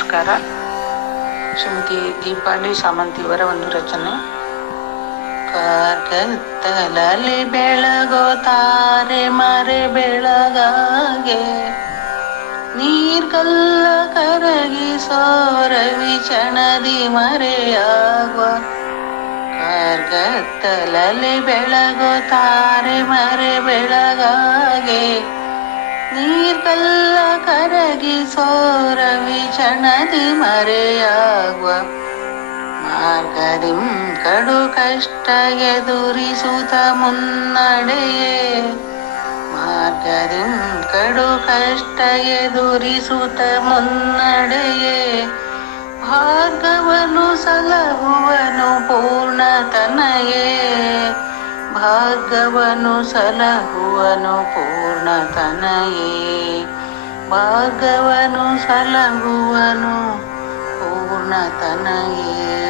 ನಮಸ್ಕಾರ. ಶ್ರೀಮತಿ ದೀಪಾಲಿ ಸಾಮಂತಿಯವರ ಒಂದು ರಚನೆ. ಕಾರ್ಗತ್ತಲಲ್ಲಿ ಬೆಳಗೋ ತಾರೆ ಮರೆ ಬೆಳಗಾಗೆ, ನೀರ್ಗಲ್ಲ ಕರಗಿ ಸೋರವಿ ಚಣದಿ ಮರೆಯಾಗುವ. ಕಾರ್ಗತ್ತಲಲ್ಲಿ ಬೆಳಗೋ ತಾರೆ ಮರೆ ಬೆಳಗಾಗೆ, ನೀರ್ಗಲ್ಲ ಕರಗಿ ಸೋರವಿ ಚಣದಿ ಮರೆಯಾಗುವ. ಮಾರ್ಗದಿಂ ಕಡು ಕಷ್ಟ ಎದುರಿಸುತ್ತ ಮುನ್ನಡೆಯೇ, ಮಾರ್ಗದಿಂ ಕಡು ಕಷ್ಟ ಎದುರಿಸುತ್ತ ಮುನ್ನಡೆಯೇ. ಭಾರ್ಗವನು ಸಲಹುವನು ಪೂರ್ಣತನಯೇ, ಭಾರ್ಗವನು ಸಲಹುವನು ಪೂರ್ಣತನಯೇ. ಭಾರ್ಗವನು ಸಲಹುವನು ಪೂರ್ಣತನಯೇ.